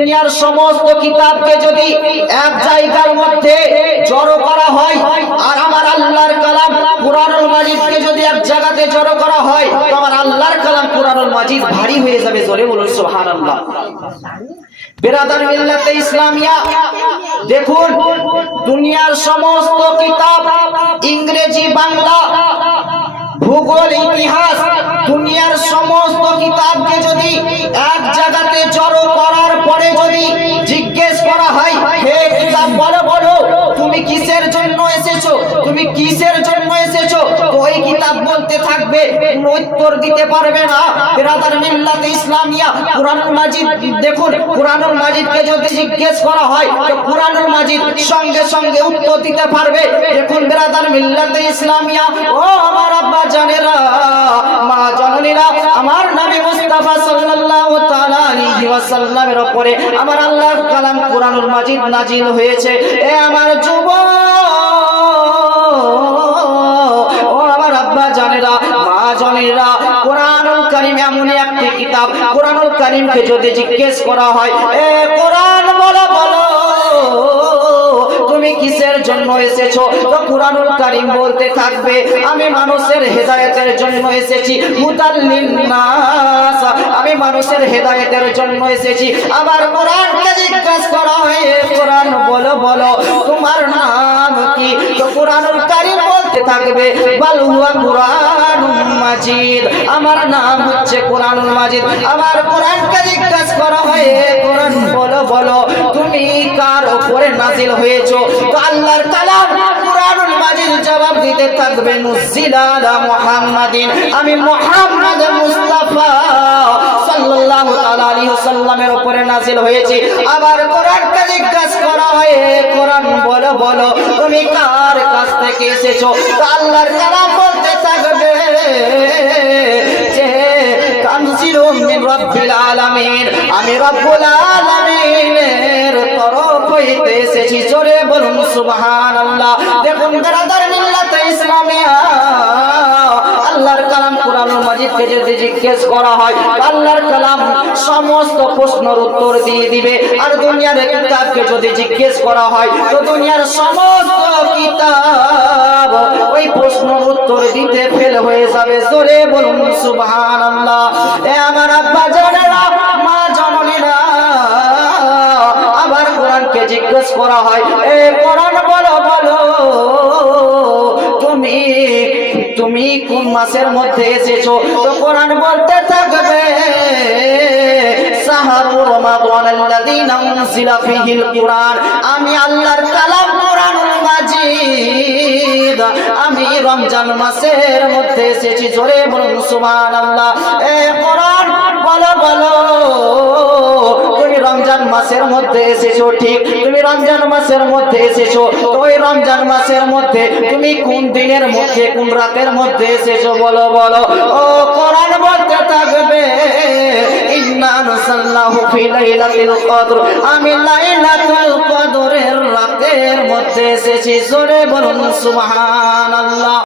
দুনিয়ার সমস্ত কিতাবকে যদি এক জায়গার মধ্যে জড়ো করা হয়, আর আমার আল্লাহর কালাম কুরআনুল মাজিদকে যদি এক জায়গাতে জড়ো করা হয়, তো আমার আল্লাহর কালাম কুরআনুল মাজিদ ভারী হয়ে যাবে। জোরে বলুন সুবহানাল্লাহ। বিরাদার মিল্লাতে ইসলামিয়া, দেখুন দুনিয়ার সমস্ত কিতাব, ইংরেজি, বাংলা, ভূগোল, ইতিহাস, দুনিয়ার সমস্ত কিতাবকে যদি এক জায়গাতে জড়ো করার পরে যদি জিজ্ঞেস করা হয়, হে কিতাব বলো বলো তুমি কিসের জন্য এসেছো, তুমি কিসের জন্য এসেছো, তো ওই কিতাব বলতে থাকবে, কোনো উত্তর দিতে পারবে না। বিরাদার মিল্লাতে ইসলামিয়া, কুরআনুল মাজিদ, দেখুন কুরআনুল মাজিদকে যদি জিজ্ঞেস করা হয়, তো কুরআনুল মাজিদ সঙ্গে সঙ্গে উত্তর দিতে পারবে। দেখুন বিরাদার মিল্লাতে ইসলামিয়া, ও আমার আব্বা জানেরা, মা জননীরা, আমার নবী মুস্তাফা সাল্লাল্লাহু তাআলা আলাইহি ওয়াসাল্লামের উপরে আমার আল্লাহর কালাম কুরআনুল মাজিদ নাজিল হয়েছে। এ আমার যুবক, ও আমার আব্বা জানেরা, মা জনেরা, কুরআনুল কারীম এমন একটি কিতাব, কুরআনুল কারীমকে যদি জিজ্ঞেস করা হয়, এ কোরআন বলো বলো তুমি কিসের জন্য এসেছো, তো কুরআনুল কারীম বলতে থাকবে, আমি মানুষের হেদায়েতের জন্য এসেছি, হুদাল্লিন নাস, আমি মানুষের হেদায়েতের জন্য এসেছি। আবার কোরআনকে জিজ্ঞেস করা হয়, কোরআন বলো বলো তোমার নাম কি, তো কুরআনুল কারীম বলতে থাকবে, বাল হুয়া কুরআনুল মাজিদ, আমার নাম হচ্ছে কুরআনুল মাজিদ। আবার কোরআনকে জিজ্ঞেস করা হয়, কোরআন বলো বলো তুমি কার উপরে নাযিল হয়েছো, তো আল্লাহর কালাম কুরআনুল মাজিদ জবাব দিতে থাকবে, নুজিলা আলা মুহাম্মাদিন, আমি মুহাম্মদ মুস্তাফা সাল্লাল্লাহু তাআলা আলাইহি ওয়াসাল্লামের উপরে নাযিল হয়েছে। আবার কোরআনকে জিজ্ঞেস করা হয়, কোরআন বলো বলো তুমি কার কাছ থেকে এসেছো, তো আল্লাহর কালাম বলতে থাকবে যে তানজিলুম মিন রাব্বিল আলামিন, আমি রব্বুল আলামিনের তরফ হইতে এসেছি। জোরে বলুন সুবহানাল্লাহ। দেখুন বিরাদার মিল্লাতে ইসলামিয়া, আল্লাহর কালাম কুরআনুল মাজিদকে যদি জিজ্ঞেস করা হয়, আল্লাহর কালাম সমস্ত প্রশ্নের উত্তর দিয়ে দিবে। আর দুনিয়ার কিতাবকে যদি জিজ্ঞেস করা হয়, তো দুনিয়ার সমস্ত কিতাব ওই প্রশ্নের উত্তর দিতে ফেল হয়ে যাবে। জোরে বলুন সুবহানাল্লাহ। এ আমার আব্বা জানেরা, মা জননীরা, আবার কোরআনকে জিজ্ঞেস করা হয়, এ কোরআন বলো বলো তুমি কোন মাসের মধ্যে এসেছো, তো কোরআন বলতে থাকবে, শাহরুর রমাদানাল্লাযী উনজিলা ফীহিল কুরআন, আমি আল্লাহর কালাম কুরআনুল মাজিদ আমি রমজান মাসের মধ্যে এসেছি। জোরে বলুন সুবহানাল্লাহ। এ কোরআন বলো বলো তুমি রমজান মাসের মধ্যে এসেছো, ঠিক তুমি রমজান মাসের মধ্যে এসেছো, তো ওই রমজান মাসের মধ্যে তুমি কোন দিনের মধ্যে কোন রাতের মধ্যে এসেছো বলো বলো। ও কোরআন বলতে থাকবে, ইন্না আরসালনাহু ফি লাইলাতিল কদর, আমি লাইলাতুল কদরের রাতের মধ্যে এসেছি। জোরে বলুন সুবহানাল্লাহ।